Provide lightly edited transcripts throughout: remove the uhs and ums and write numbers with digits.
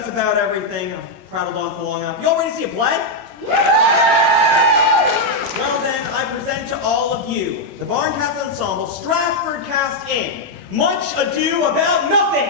that's about everything. I've prattled on for long enough. You all ready to see a play? Well then, I present to all of you the Barncats Ensemble, Stratford Cast in Much Ado About Nothing!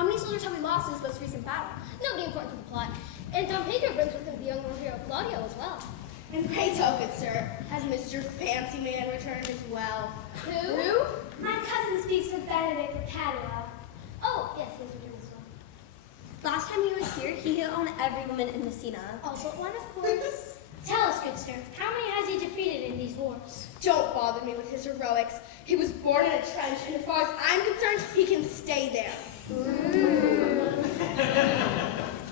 How many soldiers have we lost? lost his most recent battle. Nobody important to the plot. And Don Pedro brings with him the young hero Claudio as well. And pray tell, good sir, has Mr. Fancy Man returned as well? Who? My cousin speaks with Benedict of Cappello. Oh, yes, he has returned as well. Last time he was here, he hit on every woman in Messina. Also one, of course. Tell us, good sir, how many has he defeated in these wars? Don't bother me with his heroics. He was born in a trench, and as far as I'm concerned, he can stay there.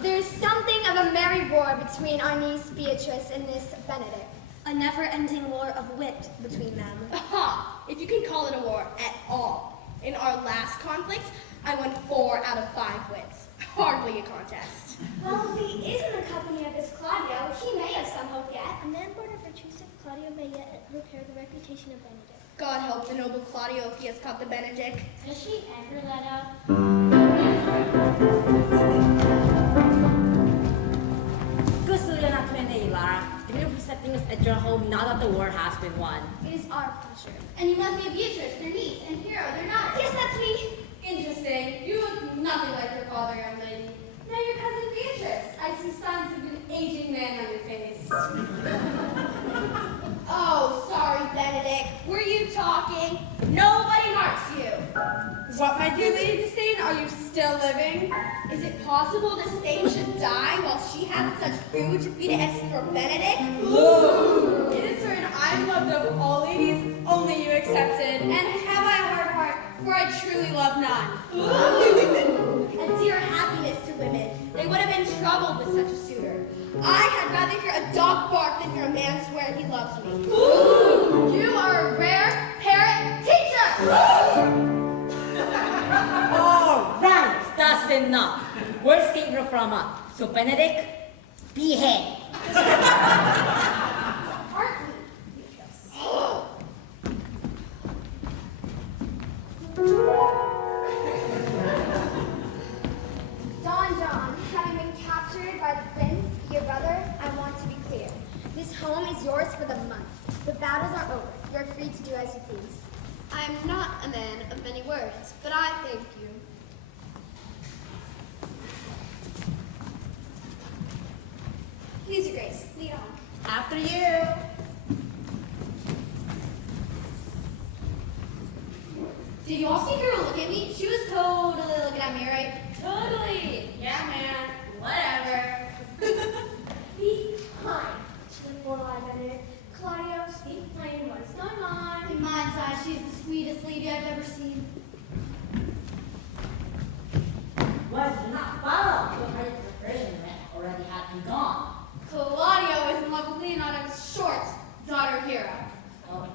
There's something of a merry war between our niece Beatrice and Miss Benedict. A never-ending war of wit between them. Aha! If you can call it a war at all. In our last conflict, I won 4 out of 5 wits. Hardly a contest. Well, if he is in the company of this Claudio, he may have some hope yet. A man born of virtues, Claudio may yet repair the reputation of Benedict. God help the noble Claudio if he has caught the Benedict. Does she ever let up? Gusto yan natin ni Lara. Tingnan mo setting us at your home now that the war has been won. It is our pleasure. And you must be Beatrice, their niece, and hero, their daughter. Yes, that's me. Interesting. You look nothing like your father, young lady. Now your cousin Beatrice. I see signs of an aging man on your face. Oh, sorry, Benedict. Were you talking? Nobody marks you. What, my dear Lady Disdain, are you still living? Is it possible Disdain should die while she has such food to feed as for Benedict? Ooh. It is certain I'm loved of all ladies, only you excepted. And have I a hard heart, for I truly love none. Ooh. A dear happiness to women. They would have been troubled with such a suitor. I had rather hear a dog bark than hear a man swear he loves me. Ooh. You are a rare parrot teacher! All right, that's enough. We're saving from us. So Benedict, behave. Aren't we, Beatrice? John, having been captured by the prince, your brother, I want to be clear. This home is yours for the month. The battles are over. You're free to do as you please. I'm not a man of many words, but I thank you. Please, Your Grace, lead on. After you. Did you all see her look at me? She was totally looking at me, right? Totally. Yeah, man. Whatever. Be kind to the poor-eyed Benedict. Claudio, speak plain. What is going on? In mind's eye, she's the sweetest lady I've ever seen. Well, do not follow. Your hurry preparation event already had been gone. Claudio is in love with Leonardo's short daughter hero. Oh,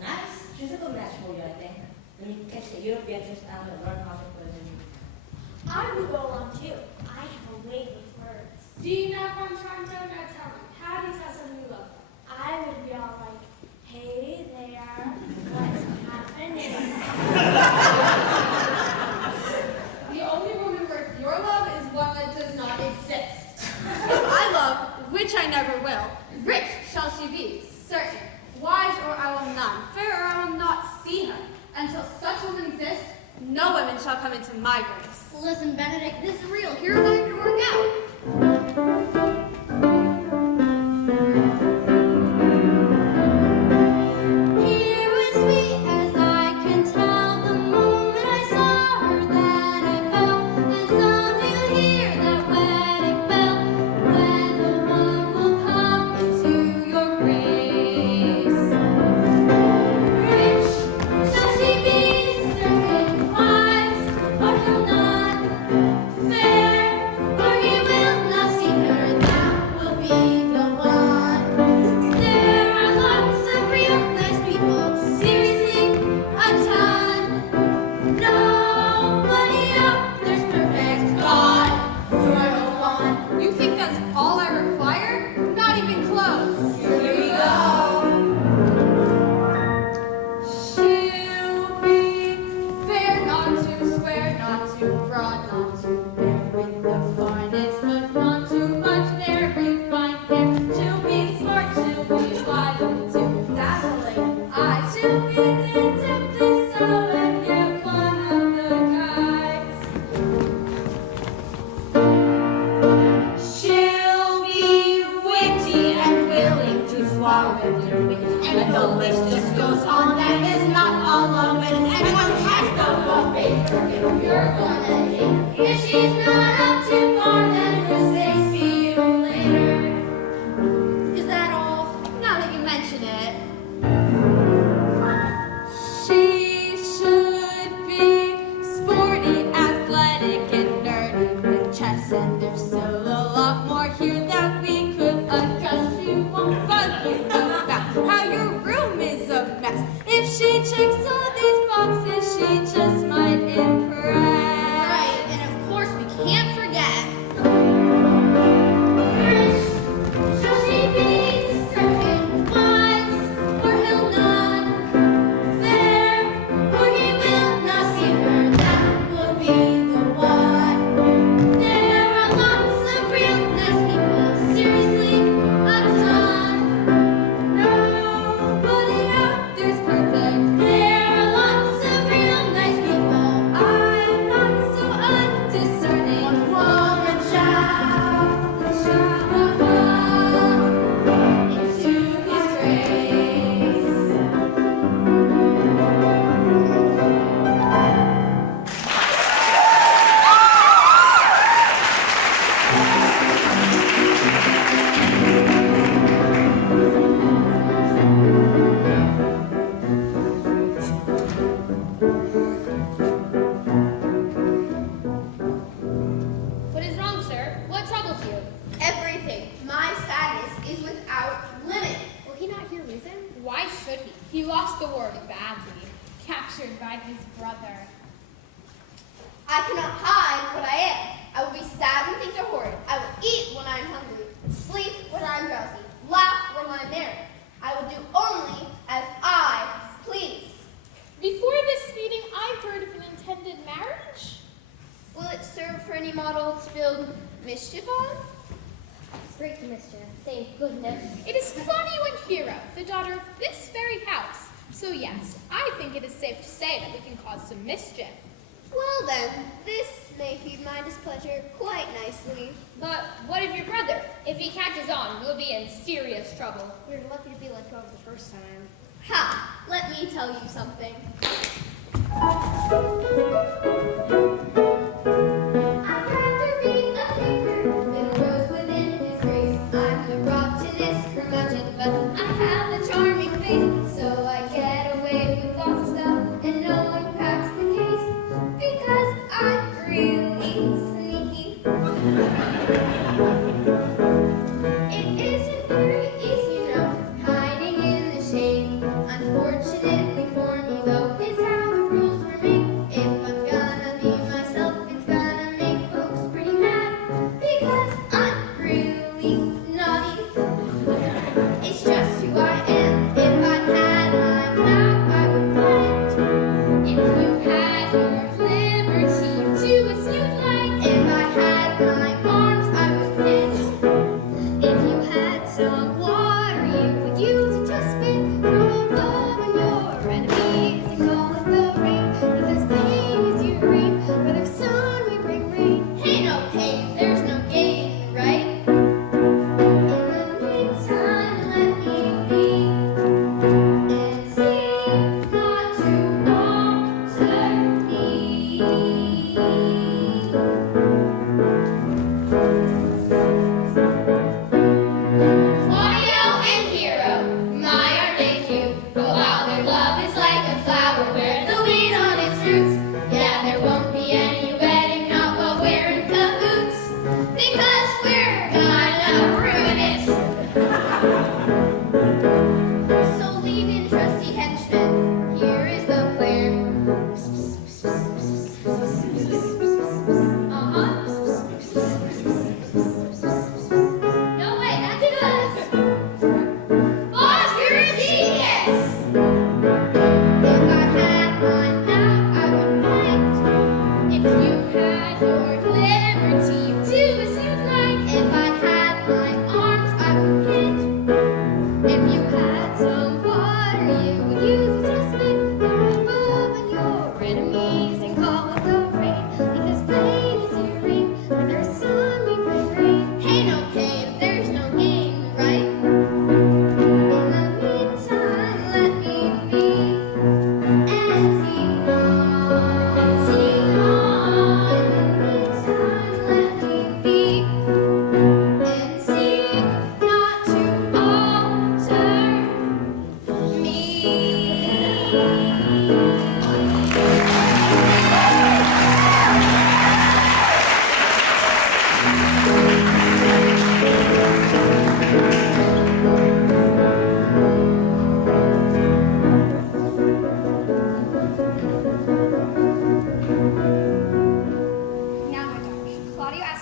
nice. She's a good match for you, I think. Let me catch the European just out and learn how to put it in. I would go along too. I have a way with words. Do you know from Toronto? Now tell me, how do you tell someone you love? I would be all like, hey there, what's happening? The only woman worth your love is one that does not exist. If I love, which I never will, rich shall she be, certain. Wise or I will none, fair or I will not see her. Until such woman exists, no women shall come into my grace. Listen, Benedict, this is real. Here's how it can work out. Here was sweet as I can tell. The moment I saw her that I felt. And some do hear that wedding bell. When the one will come into your grace. Rich shall she be, certain, wise, or shall not, fair work on that day. If she's not up to par, then we'll say see you later. Is that all? Now that you mention it. She should be sporty, athletic, and nerdy with chess, and there's still a lot more here that we could adjust. She won't bug you about how your room is a mess. If she checks all these boxes, she just might impress. Right, and of course we can't forget. Rich, shall she be certain, wise, or he'll not fair, or he will not see her, that will be the one. There are lots of real nice people, seriously, a ton. Nobody out there's perfect. There are lots of real nice people. I'm not so undiscerning. One woman shall not come into his grace. What is wrong, sir? What troubles you? Everything. My sadness is without limit. Will he not hear reason? Why should he? He lost the war badly, captured by his brother. I cannot hide what I am. I will be sad when things are horrid. I will eat when I am hungry, sleep when I am drowsy, laugh when I am merry. I will do only as I please. Before this meeting, I heard of an intended marriage. Will it serve for any model to build mischief on? Great mischief, thank goodness. It is funny when Hero, the daughter of this very house. So yes, I think it is safe to say that we can cause some mischief. Well then, this may feed my displeasure quite nicely. But what of your brother? If he catches on, we'll be in serious trouble. We were lucky to be let go the first time. Ha! Let me tell you something. I'd rather be a tinker than a rose within his grace. I'm the rottenest curmudgeon, but I have a charming face. So I get away with lots of stuff, and no one cracks the case, because I'm really sneaky. It isn't very easy, you know, hiding in the shade. Unfortunately for me, though, it's how the rules were made. If I'm gonna be myself,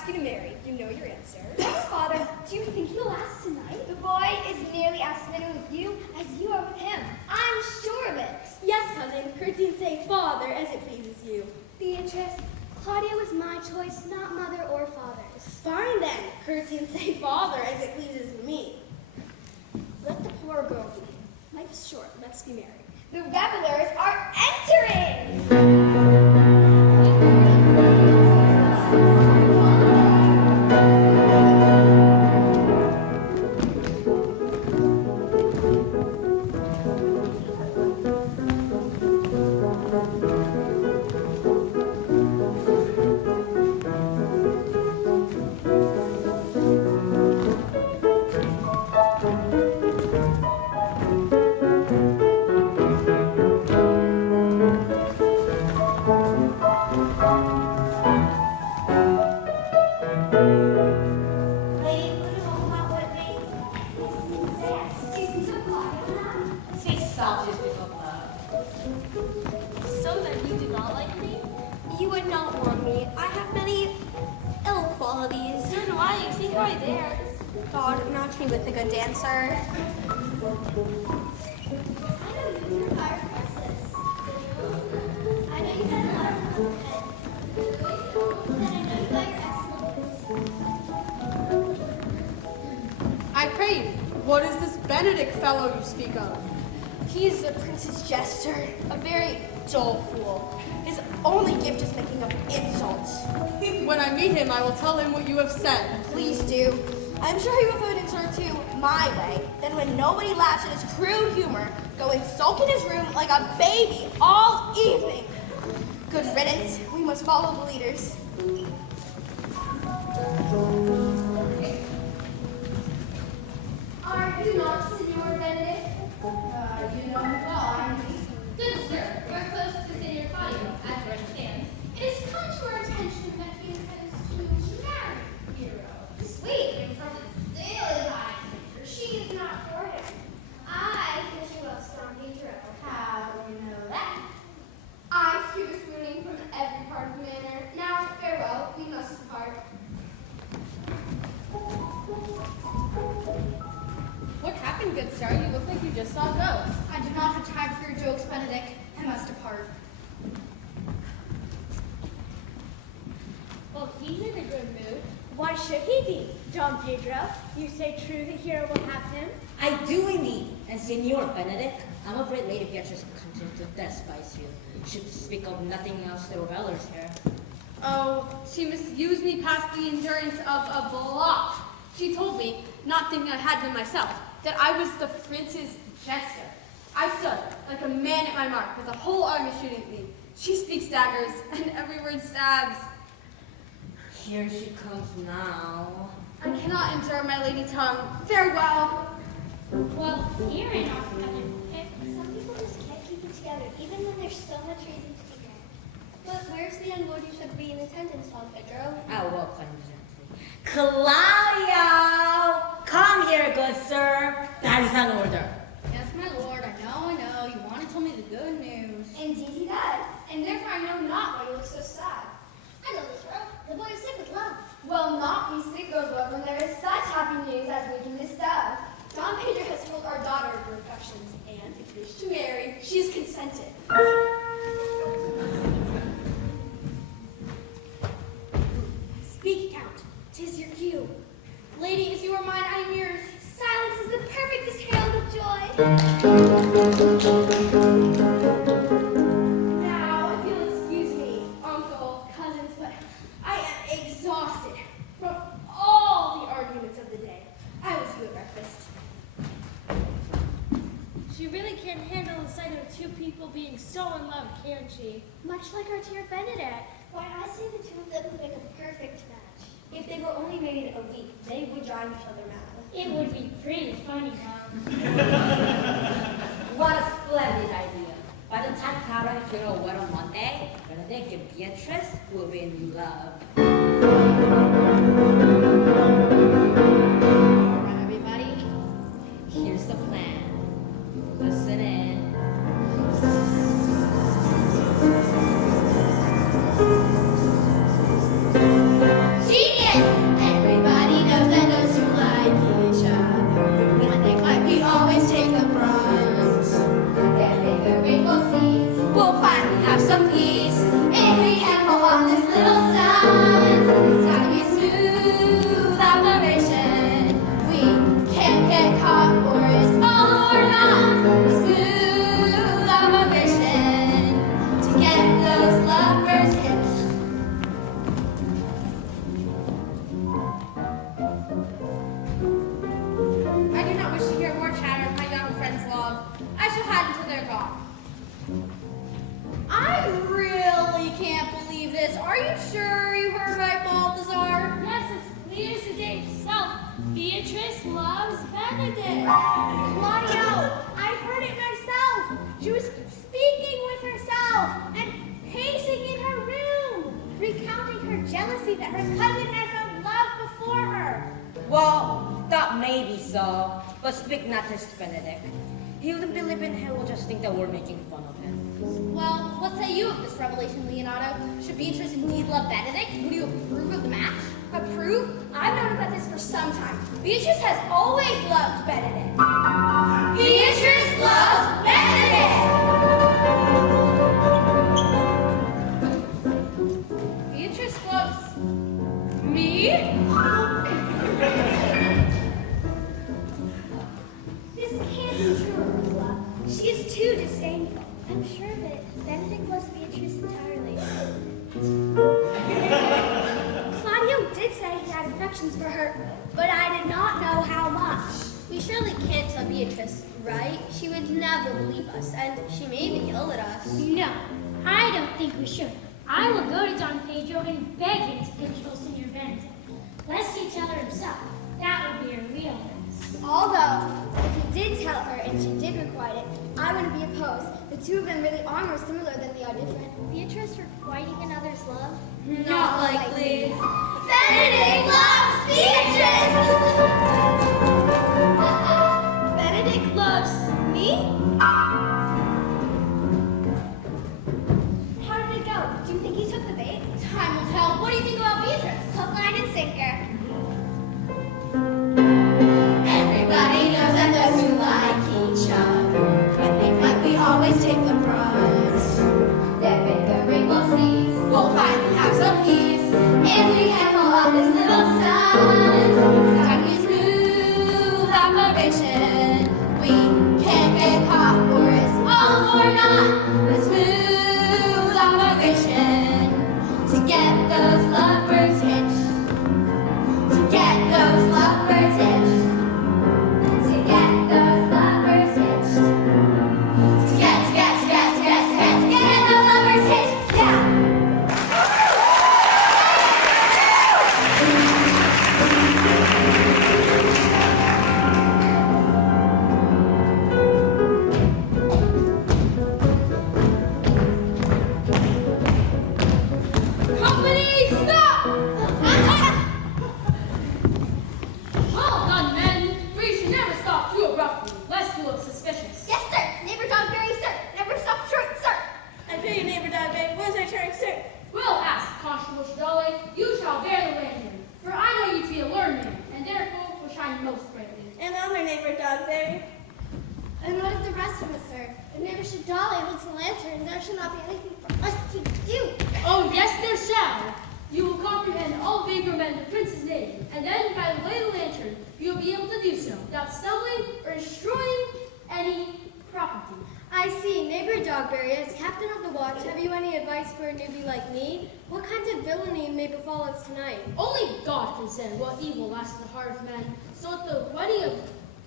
ask you to marry. You know your answer. Yes, Father. Do you think he'll last tonight? The boy is nearly as smitten with you as you are with him. I'm sure of it. Yes, cousin. Curtsy and say father as it pleases you. Beatrice, Claudia was my choice, not mother or father's. Fine then. Curtsy and say father as it pleases me. Let the poor girl be. Life is short. Let's be married. The revelers are entering! So then you do not like me? You would not want me. I have many ill qualities. So do I. You see how I dance. God, match me with a good dancer. I know you can fire princess. I know you had a lot of fun. And I know you got your excellent. I pray you, what is this Benedict fellow you speak of? He is the prince's jester, a very dull fool. His only gift is making up insults. When I meet him, I will tell him what you have said. Please do. I'm sure he will put an answer to my way. Then when nobody laughs at his crude humor, go and sulk in his room like a baby all evening. Good riddance. We must follow the leaders. Are you not Signor Benedict? You know him well, I mean. Good sir, you are close to Senor Claudio, as you understand. It has come to our attention that he intends to marry Hero. Sweet, and from his daily high nature, she is not for him. I think she loves Don Pedro. How do you know that? I hear the swooning from every part of the manor. Now, farewell, we must part. What happened, good sir? You look like you just saw a ghost. I do not have time for your jokes, Benedict. I must depart. Well, he's in a good mood. Why should he be? Don Pedro, you say true that Hero will have him? I do indeed. And Senor Benedict, I'm afraid Lady Beatrice continues to despise you. She speak of nothing else to revelers here. Oh, she misused me past the endurance of a block. She told me, not thinking I had been myself, that I was the prince's jester. I stood like a man at my mark with a whole army shooting at me. She speaks daggers, and every word stabs. Here she comes now. I cannot endure my lady tongue. Farewell. Well, here in our heaven. Some people just can't keep it together, even when there's so much reason to be grand. But where's the young lord you should be in attendance, Don Pedro? I welcome gently. Claudio! Come here, good sir. That is an order. Yes, my lord, I know. You want to tell me the good news. Indeed he does, and therefore I know not why you look so sad. I know this, bro. The boy is sick with love. Well, not be sick of love when there is such happy news as we can bestow. Don Pedro has told our daughter of her affections, and if you wish to marry, she has consented. Speak, Count. 'Tis your cue. Lady, as you are mine, I am yours. Silence is the perfectest herald of joy. Now, if you'll excuse me, uncle, cousins, but I am exhausted from all the arguments of the day. I will see you at breakfast. She really can't handle the sight of two people being so in love, can she? Much like our dear Benedict. Why, I say the two of them would make a perfect match. If they were only married a week, they would drive each other mad. It would be pretty funny, huh? What a splendid idea. By the time Clara and Hero wed on Monday, Benedict and Beatrice will be in love. Alright, everybody. Here's the plan. Listen in. Genius! maybe so, but speak not this to Benedict. He wouldn't believe in hell, will just think that we're making fun of him. Well, what say you of this revelation, Leonardo? Should Beatrice indeed love Benedict? Would you approve of the match? Approve? I've known about this for some time. Beatrice has always loved Benedict. Beatrice loves Benedict! Beatrice loves me? This can't be true, Ursula. She is too disdainful. I'm sure of it. Benedict loves Beatrice entirely. Claudio did say he had affections for her, but I did not know how much. We surely can't tell Beatrice, right? She would never believe us, and she may even yell at us. No, I don't think we should. I will go to Don Pedro and beg him to control Senor Benedict. Lest he tell her himself. That would be a real mess. Although, if he did tell her and she did requite it, I wouldn't be opposed. The two of them really are more similar than they are different. Beatrice requiting another's love? Not likely. Benedict loves Beatrice! Benedict loves me? How did it go? Do you think he took the bait? Time will tell. What do you think about Beatrice? Hook, line, and sinker. Everybody knows that those who like each other, when they fight, we always take the brunt. Then make the rainbow seas, we'll finally have some peace if we can pull off this little stunt. Time we smooth operation, we can't get caught, or it's all for naught. The smooth operation to get those lovebirds hitched. To get those lovebirds hitched. To get those lovebirds hitched. To get those lovebirds hitched. Yeah. Company, stop! Well done, men. For you should never stop too abruptly, lest you look suspicious. Yes, sir. Neighbor Dogberry, sir. Never stop short, sir. I feel you, neighbor Dogberry. Where's our turn, sir? We'll ask, Constable Shadole, you shall bear the lantern, for I know you to be a learned man, and therefore will shine most brightly. And I'm our neighbor Dogberry. And what of the rest of us, sir? If Neighbor Shadale holds the lantern, there shall not be anything for us to do. Oh, yes, there shall. You will comprehend all vagrant men the prince's name, and then by the light of the lantern, you will be able to do so without stumbling or destroying any property. I see. Neighbor Dogberry, as captain of the watch, have you any advice for a newbie like me? What kinds of villainy may befall us tonight? Only God can say what evil lies in the heart of men. So at the wedding of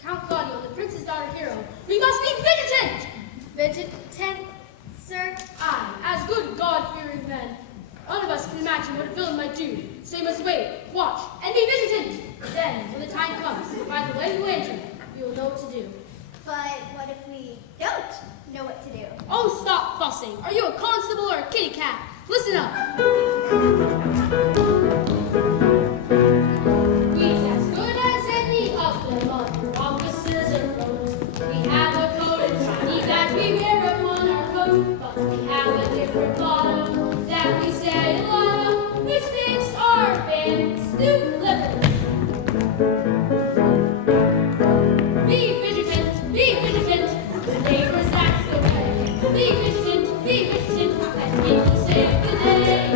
Count Claudio, the prince's daughter hero, we must be vigilant! Vigilant, sir? Aye, as good God-fearing men. None of us can imagine what a villain might do, so you must wait, watch, and be vigilant. Then, when the time comes, by the light of the lantern, we will know what to do. But what if we don't know what to do? Oh, stop fussing. Are you a constable or a kitty cat? Listen up. He's as good as any of them other officers afloat. We have a coat and shiny badge we wear upon our coat, but we have a different motto that we say a lot of, which makes our band stoop level. Be vigilant, neighbors, that's the way. Be vigilant, and we will save the day.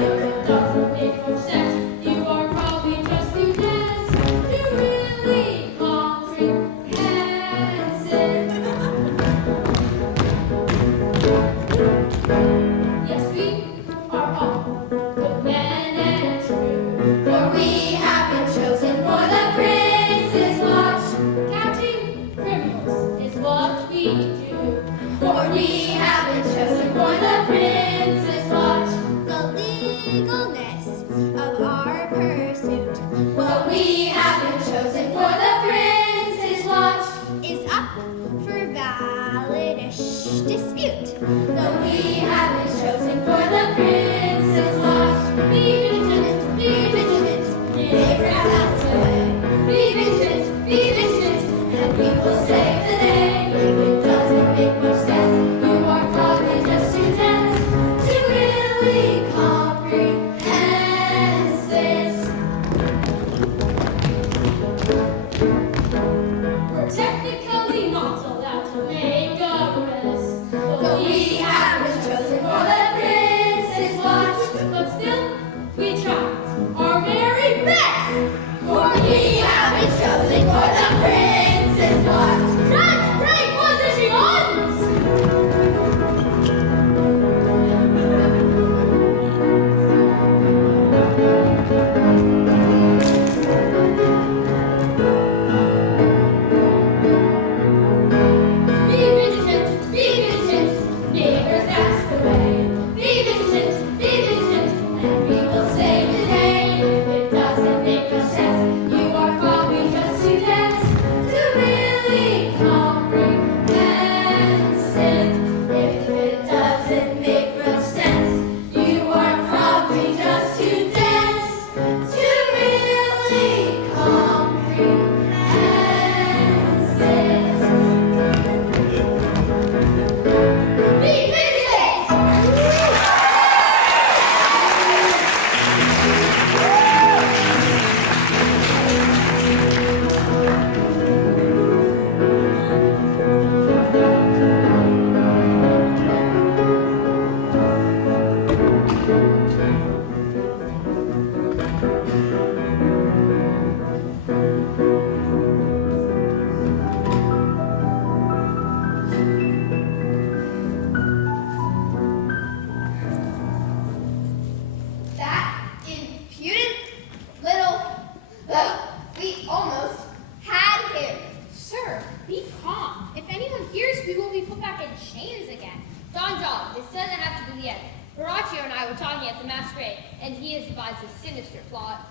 and he has devised a sinister plot.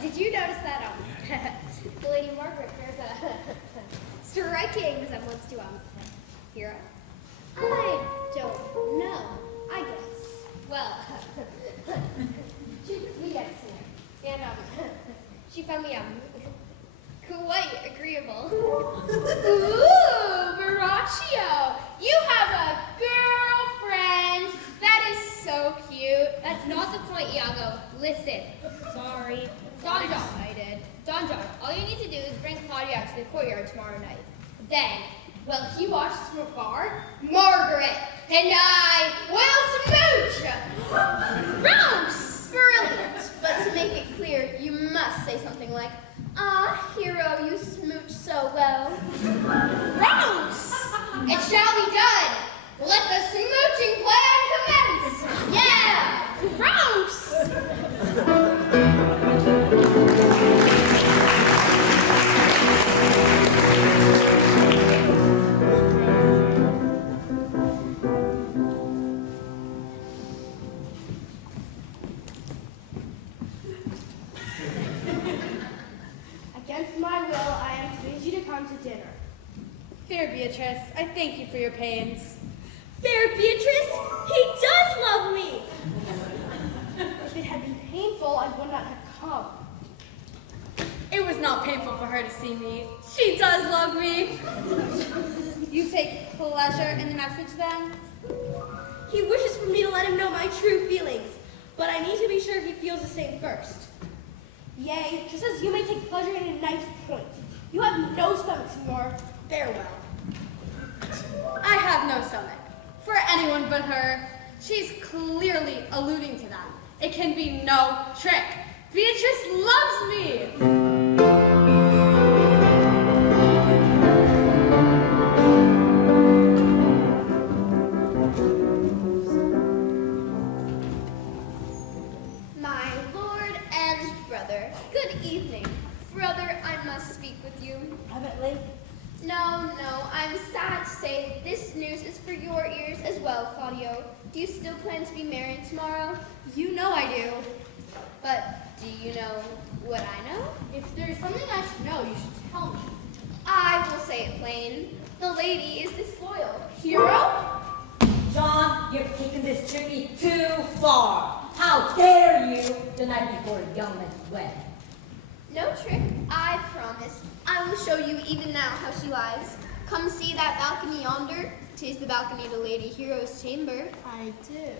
Did you notice that the Lady Margaret bears a striking resemblance to Hero? I don't know, I guess. Well, he gets to me, and she found me quite agreeable. Ooh, Baraccio, you have a girlfriend. That is so cute. That's not the point, Iago. Listen. Sorry. Don John, all you need to do is bring Claudia out to the courtyard tomorrow night. Then, while he watches from afar, Margaret and I will smooch! Gross! Brilliant! But to make it clear, you must say something like, "Ah, hero, you smooch so well." Gross! It shall be done! Let the smooching plan commence! Yeah! Gross! Against my will, I am to bid you to come to dinner. Fair Beatrice, I thank you for your pains. Fair Beatrice, he does love me! If it had been painful, I would not have come. It was not painful for her to see me. She does love me. You take pleasure in the message then? He wishes for me to let him know my true feelings, but I need to be sure he feels the same first. Yea, just as you may take pleasure in a knife's point. You have no stomach, Signor. Farewell. I have no stomach. For anyone but her. She's clearly alluding to that. It can be no trick. Beatrice loves me. My lord and brother, good evening. Brother, I must speak with you. Privately? No, I'm sad to say this news is for your ears as well, Claudio. Do you still plan to be married tomorrow? You know I do. But do you know what I know? If there's something I should know, you should tell me. I will say it plain. The lady is disloyal. Hero? John, you've taken this tricky too far. How dare you the night before a young man's wedding? No trick, I promise. I will show you even now how she lies. Come see that balcony yonder. 'Tis the balcony to Lady Hero's chamber. I do.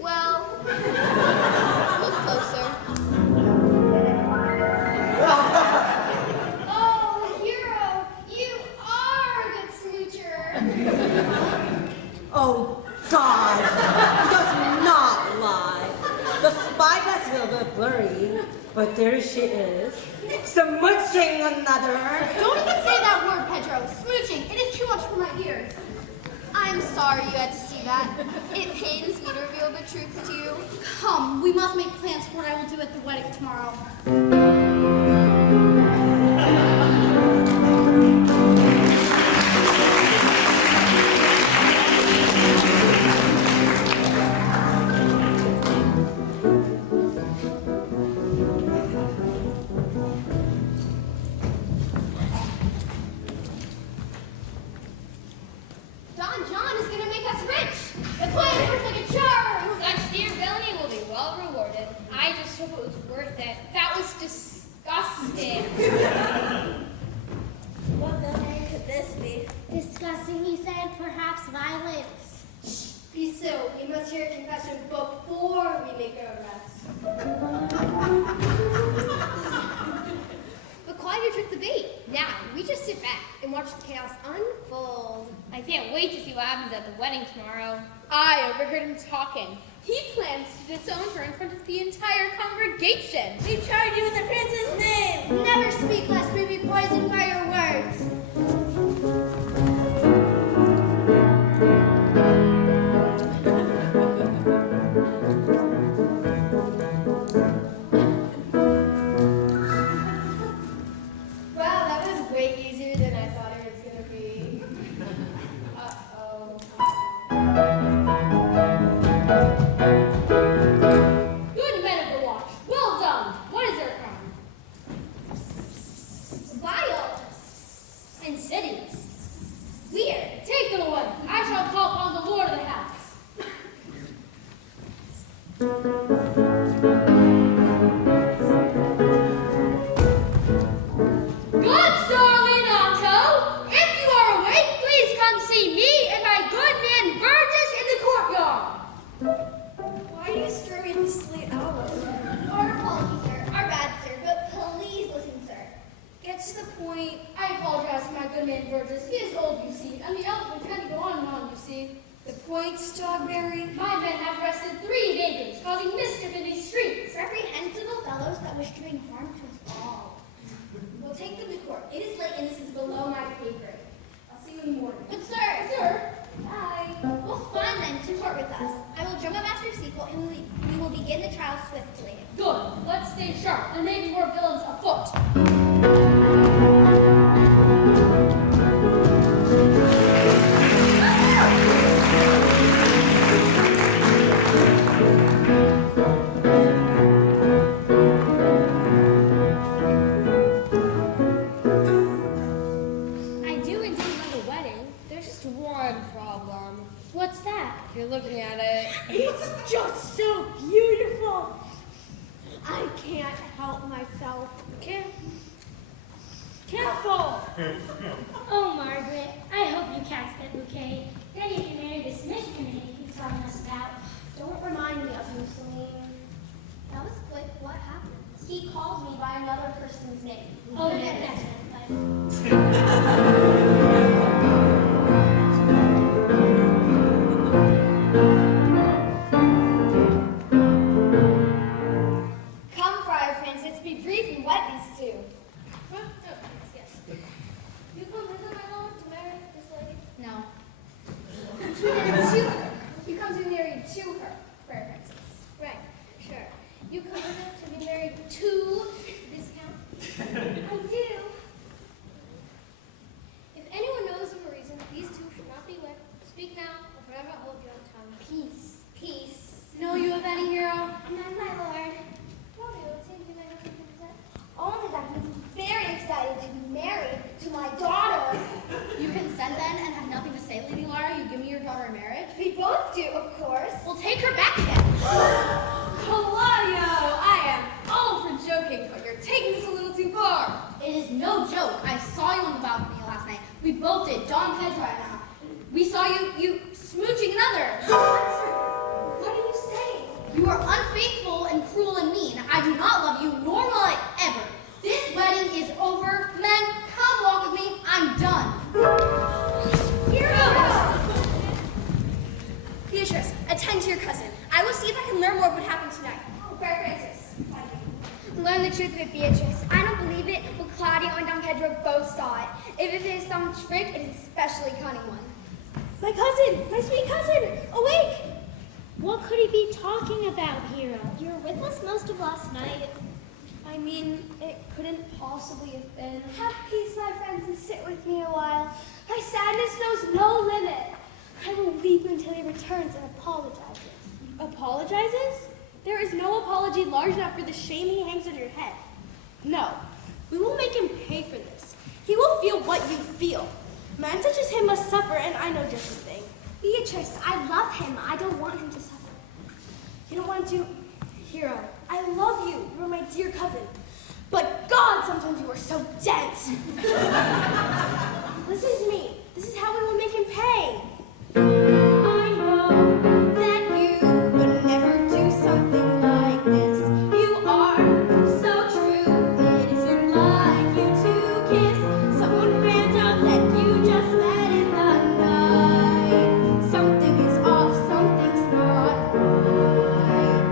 Well, look closer. Oh, Hero, you are a good smoocher. Oh, God! He does not lie. The spyglass will be blurry, but there she is, smooching another. Don't even say that word, Pedro. Smooching. It is too much for my ears. I'm sorry you had to see that. It pains me to reveal the truth to you. Come, we must make plans for what I will do at the wedding tomorrow. Don John is going to make us rich. The plan works like a charm. Such dear villainy will be well rewarded. I just hope it was worth it. That was disgusting. What villainy could this be? Disgusting, he said, perhaps violence. Be still. We must hear a confession before we make our arrest. But Claudia took the bait. Now, we just sit back and watch the chaos unfold. I can't wait to see what happens at the wedding tomorrow. I overheard him talking. He plans to disown her in front of the entire congregation. We charge you in the prince's name. Never speak lest we be poisoned by your words. Wow, that was way easier than I thought it was going to be. Uh-oh. that wish to bring harm to us all. We'll take them to court. It is late and this is below my pay grade. I'll see you in the morning. Good sir. Sir. Bye. Well, fine then, to court with us. I will drum up master sequel and we will begin the trial swiftly. Good. Let's stay sharp. There may be more villains afoot. I do indeed love a wedding. There's just one problem. What's that? If you're looking at it, It's just so beautiful. I can't help myself. Careful! Oh, Margaret, I hope you catch that bouquet. Then you can marry this mission committee you're telling us about. Don't remind me of him, Celine. That was quick. What happened? He called me by another person's name. Oh, yeah, that's it. Come, Friar Francis, be brief and wed these two. Yes. You come with her, my lord, to marry this lady? No. You come to be married to her, Friar Francis. Right, sure. You come with her to be married to this count? I do. If anyone knows of a reason these two should not be wed, speak now or forever hold your tongue. Peace. Peace. Know you of any hero? None, my lord. Romeo, it seems you may have something to say. Only that he's very excited to be married to my daughter. You consent then and have nothing to say, Lady Laura? You give me your daughter in marriage? We both do, of course. We'll take her back again. Claudio, I am all for joking, but you're taking this a little too far. It is no joke. I saw you on the balcony last night. We both did. Don Pedro and I. We saw you smooching another. What are you saying? You are unfaithful and cruel and mean. I do not love you, nor will I ever. This wedding is over. Men, come walk with me. I'm done. Beatrice, attend to your cousin. I will see if I can learn more of what happened tonight. Oh, Friar Francis. Learn the truth of it, Beatrice. I don't believe it, but Claudio and Don Pedro both saw it. If it is some trick, it is a especially cunning one. My cousin, my sweet cousin, awake! What could he be talking about, Hero? You were with us most of last night. I mean, it couldn't possibly have been. Have peace, my friends, and sit with me a while. My sadness knows no limit. I will weep until he returns and apologizes. Apologizes? There is no apology large enough for the shame he hangs on your head. No, we will make him pay for this. He will feel what you feel. Man such as him must suffer, and I know just the thing. Beatrice, I love him. I don't want him to suffer. You don't want to? Hero, I love you. You are my dear cousin. But God, sometimes you are so dense. Listen to me. This is how we will make him pay. I know that you would never do something like this. You are so true. It isn't like you to kiss someone random that you just met in the night. Something is off, something's not right.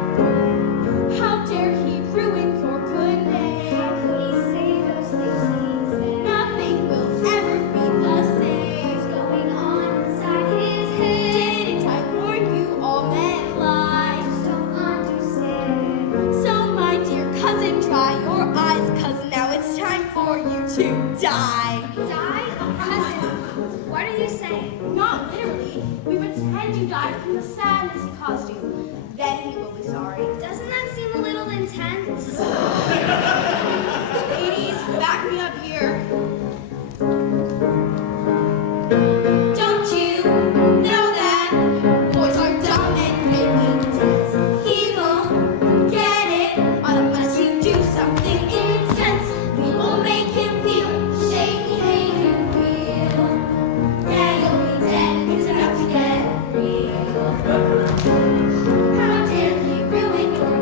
How dare he ruin your good name? How could he say those things he said? Nothing will ever be the same. What's going on inside his head? Didn't I warn you all men lie? I just don't understand. So my dear cousin, dry your eyes, 'cause now it's time for you to die. Die? Cousin, what are you saying? Not literally. We pretend you died from the sadness he caused you. Then he will be sorry. Doesn't that seem a little intense? Ladies, back me up here. Don't you know that boys are dumb and really dense? He won't get it unless you do something intense. We will make him feel shame he made you feel. Yeah, you'll be dead. It's about to get real. How dare he ruin your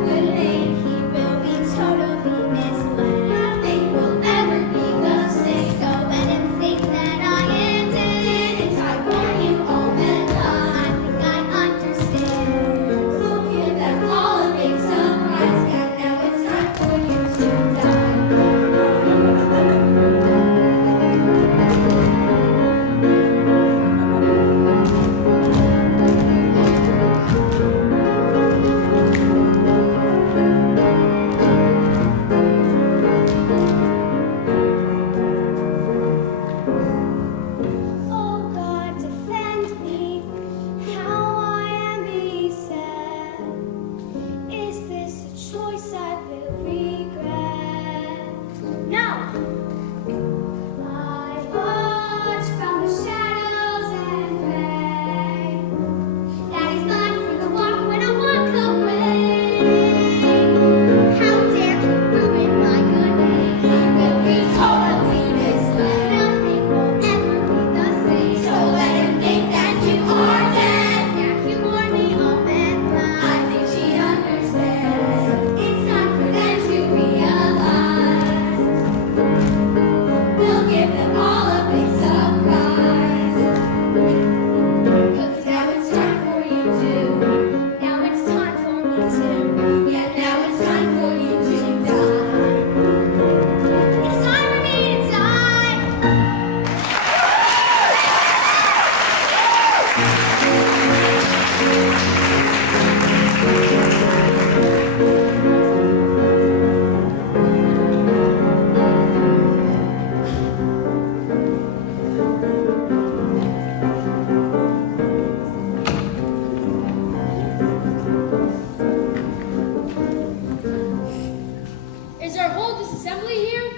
our whole disassembly here?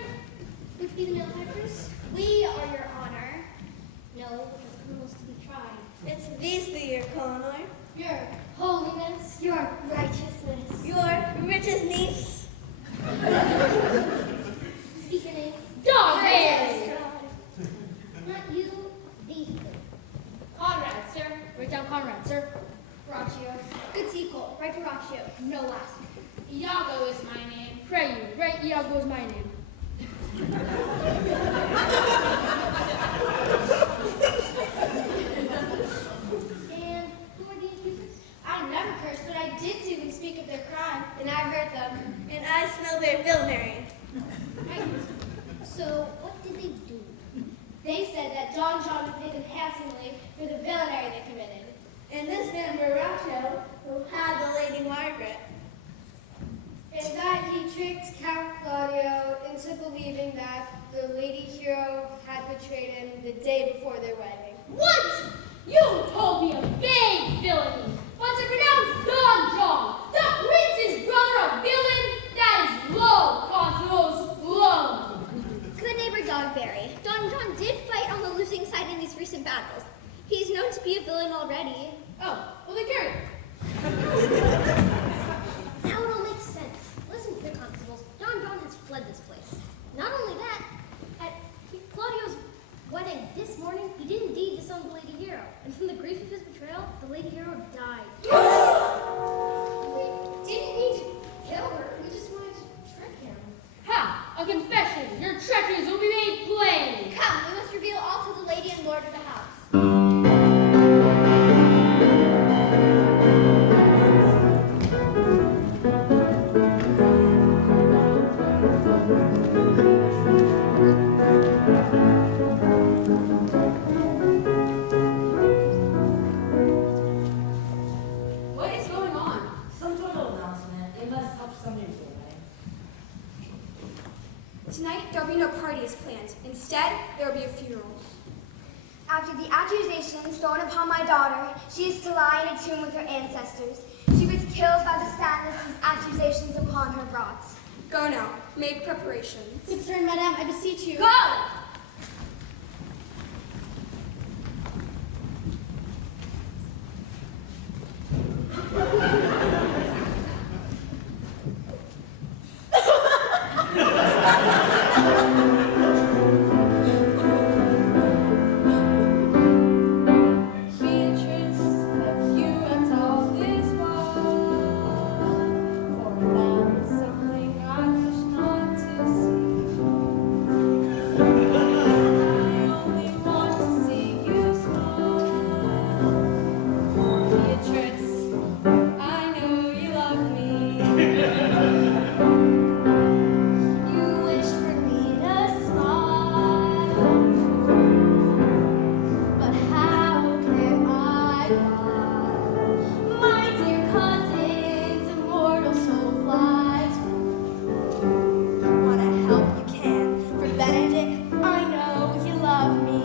Would you be the malefactors? We are your honor. No, because criminals to be tried. It's beastly, your colonel. Your holiness, your righteousness. Your richest niece. Speak your names. Dog Yes. Bears! Not you, these two. Conrad, sir. Write down Conrad, sir. Ratio. Good sequel. Right to Ratio. No last. Iago is my name. Pray you, write Iago is my name. And who are the accusers? I never cursed, but I did see them speak of their crime, and I heard them, and I smell their villainy. So, what did they do? They said that Don John paid them handsomely for the villainy they committed. And this man Baracho, who had the Lady Margaret. And that he tricked Count Claudio into believing that the lady hero had betrayed him the day before their wedding. What? You told me a vague villainy, but to pronounce Don John, the prince's brother, a villain, that is low, Consulos, low. Good neighbor Dogberry. Don John did fight on the losing side in these recent battles. He's known to be a villain already. Oh, well then carry. Now it all makes sense. Listen, the constables. Don John has fled this place. Not only that, at Claudio's wedding this morning, he did indeed disown the Lady Hero. And from the grief of his betrayal, the Lady Hero died. We didn't need to kill her. We just wanted to trick him. Ha! A confession! Your treacheries will be made plain! Come, we must reveal all to the lady and lord of the house. What is going on? Some sort of announcement. It must help somebody with it, right? Tonight, there'll be no party as planned. Instead, there will be a funeral. After the accusations thrown upon my daughter, she is to lie in a tomb with her ancestors. She was killed by the sadness these accusations upon her brought. Go now. Make preparations. Good sir, madame, I beseech you. Go! Beatrice, have you wept all this while? For that is something I wish not to see. I only want to see you smile. Beatrice, I know you love me. You wish for me to smile. But how can I lie? My dear cousin's immortal soul flies. Wanna help you can. For Benedict, I know you love me.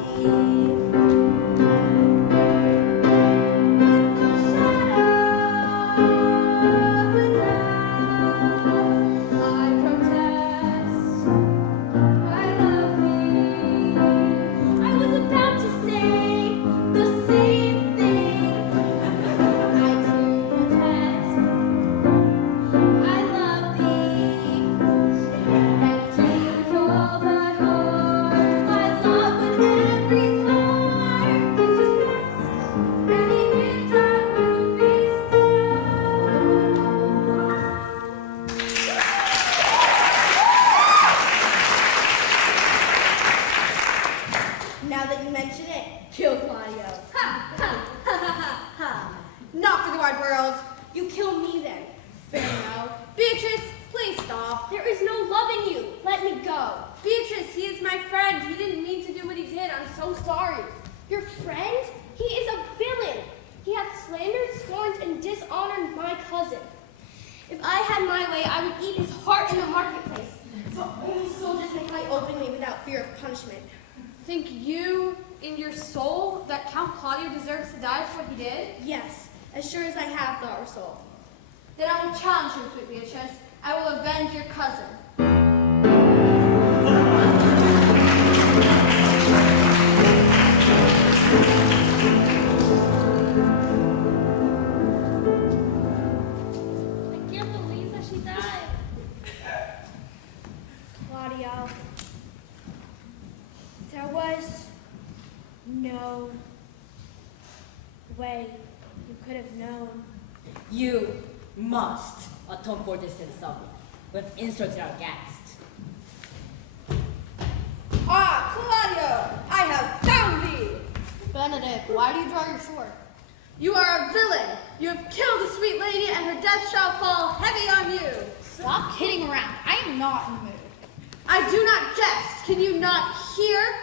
I protest. I love thee. I was about to say the same thing. I do protest. I love thee. And do with all thy heart. I love with every part. Confess, any gift I will bestow. Now that you mention it, kill Claudio. Ha! Ha! Ha! Ha! Ha! Ha! Not for the wide world. You kill me then. Fair no. Beatrice, please stop. There is no love in you. Let me go. Beatrice, he is my friend. He didn't mean to do what he did. I'm so sorry. Your friend? He is a villain. He hath slandered, scorned, and dishonored my cousin. If I had my way, I would eat his heart in the marketplace. But only soldiers may fight openly without fear of punishment. Think you, in your soul, that Count Claudio deserves to die for what he did? Yes, as sure as I have thought or soul. Then I will challenge you, sweet Beatrice. I will avenge your cousin. Claudio. There was no way you could have known. You must atone for this insult. We've insulted our guest. Ah, Claudio, I have found thee! Benedict, why do you draw your sword? You are a villain. You have killed a sweet lady, and her death shall fall heavy on you. Stop kidding around. I am not in the mood. I do not jest. Can you not hear?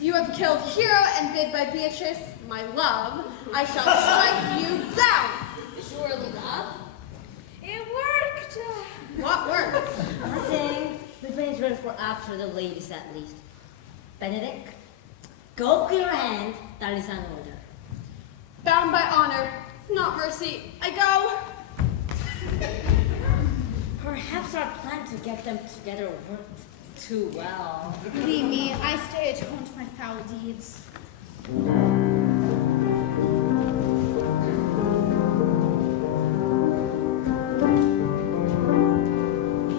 You have killed Hero and bid by Beatrice, my love. I shall strike you down. Surely, love? It worked! What words? Nothing. We've been ready for after the ladies at least. Benedict, go clear your hand. That is an order. Bound by honor, not mercy. I go. Perhaps our plan to get them together worked too well. Believe me, I stay attuned to my foul deeds.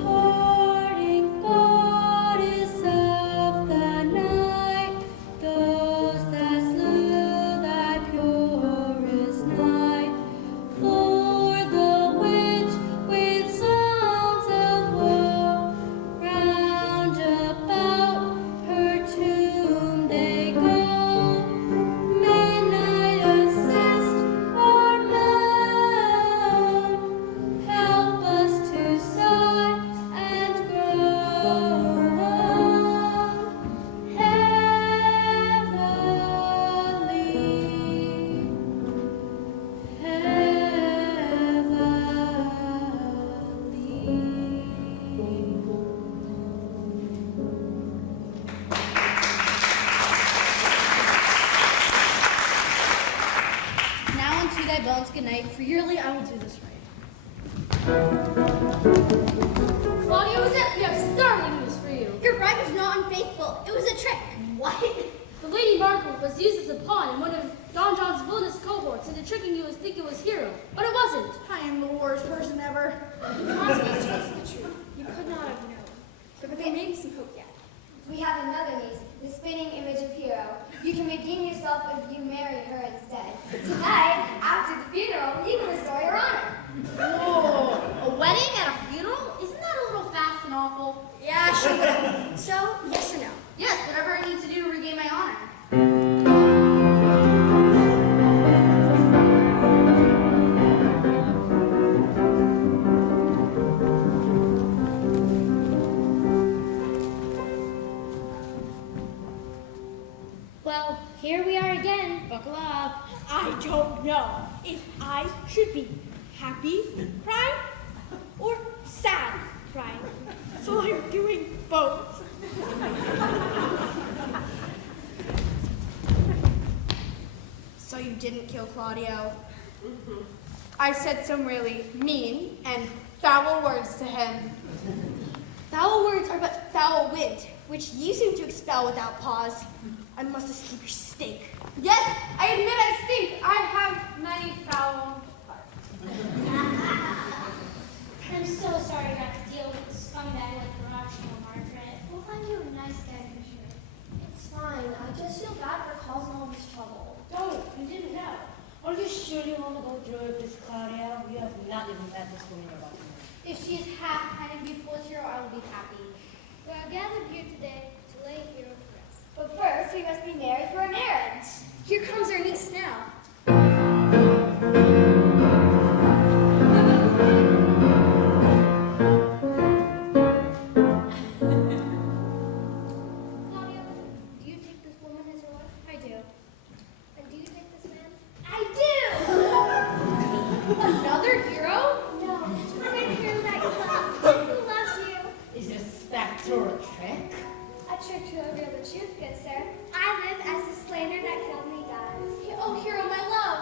Parting bodies of the night, those that slew thy purest night, for the witch with songs of woe, round about her tomb they go. Midnight assist our moan, help us to sigh and groan. Now unto thy bones good night, for yearly I will do this right. Claudio, is it? We have startling news for you. Your bride was not unfaithful. It was a trick. What? The Lady Margaret was used as a pawn in one of Don John's villainous cohorts into tricking you as thinking it was Hero, but it wasn't. I am the worst person ever. The consequence was the truth. You could not have known. But there may be some hope yet. We have another niece, the spinning image of Hero. You can redeem yourself if you marry her instead. Tonight, after the funeral, you can restore your honor. Oh, a wedding at a funeral? Isn't that a little fast and awful? Yeah, sure. So, yes or no? Yes, whatever I need to do to regain my honor. Well, here we are again. Buckle up. I don't know if I should be happy crying or sad crying. So I'm doing both. So you didn't kill Claudio? I said some really mean and foul words to him. Foul words are but foul wind, which you seem to expel without pause. I must escape your stink. Yes, I admit I stink. I have many foul parts. I'm so sorry you have to deal with a scumbag like Horatio, Margaret. We'll find you a nice guy for sure. It's fine. I just feel bad for causing all this trouble. Don't. You didn't know. Are you sure you want to go through this, Claudia? You have not even met this woman you're about to meet. If she is half kind and beautiful as Hero, I will be happy. We are gathered here today to lay Hero to rest. But first, we must be married for a marriage. Here comes our niece now. Claudia, do you take this woman as your wife? I do. And do you take this man? I do! Another Hero? No, just a hero that you love, who loves you. Is this spectre a trick? A trick to reveal the truth, good sir. I live as the slander that killed me dies. Oh, Hero, my love.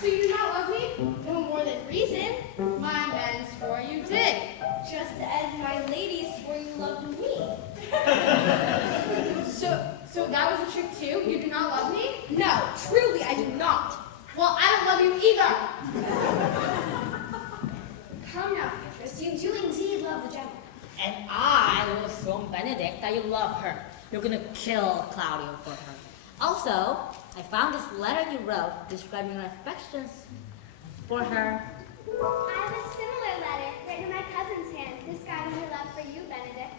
So you do not love me? No more than reason. My men swore you did. Just as my ladies swore you loved me. So that was a trick too? You do not love me? No, truly I do not. Well, I don't love you either. Come now, Beatrice, you do indeed love the gentleman. And I will assume, Benedict, that you love her. You're gonna kill Claudio for her. Also, I found this letter you wrote describing your affections for her. I have a similar letter written in my cousin's hand describing her love for you, Benedict.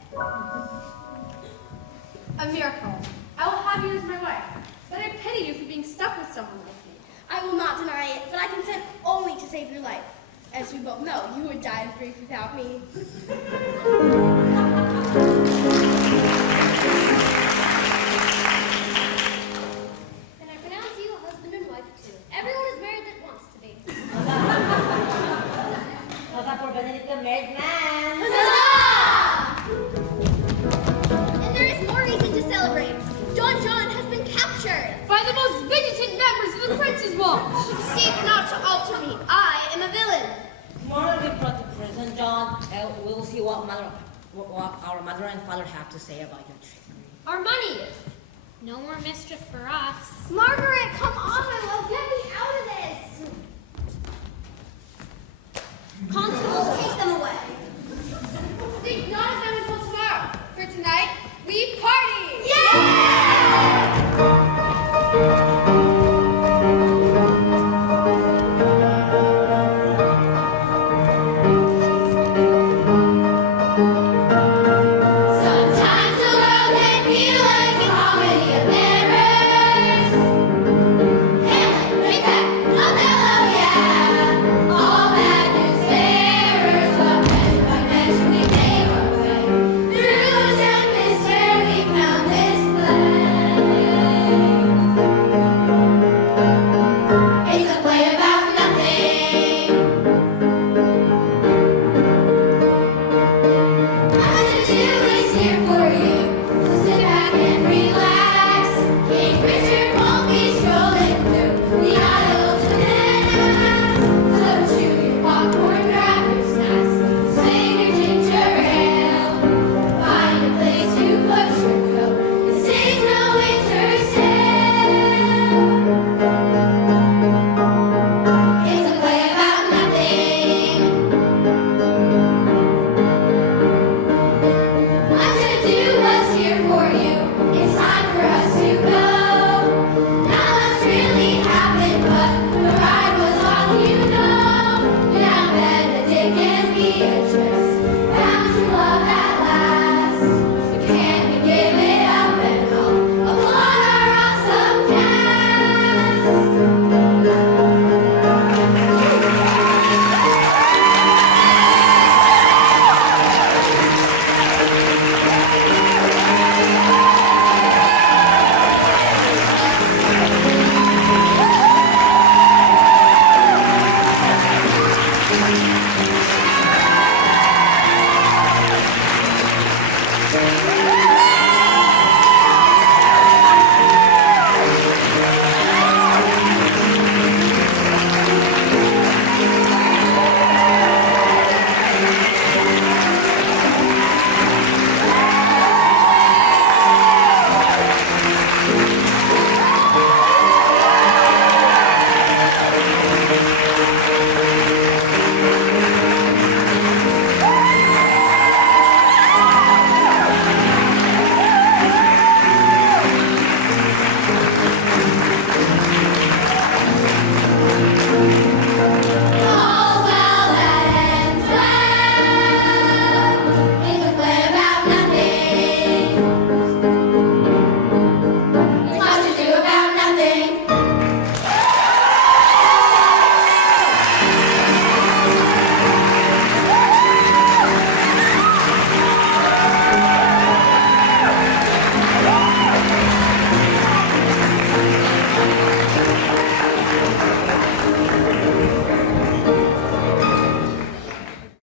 A miracle. I will have you as my wife, but I pity you for being stuck with someone like me. I will not deny it, but I consent only to save your life. As we both know, you would die of grief without me. Then I pronounce you a husband and wife too. Everyone is married that wants to be. How's that for Benedict the married man? And there is more reason to celebrate. Don John has been captured. By the most vigilant members of the Prince's Watch. Seek not to alter me. I am a villain. Tomorrow we brought to prison, John. We'll see what our mother and father have to say about your trickery. Our money. No more mischief for us. Margaret, come on, my love. Get me out of this.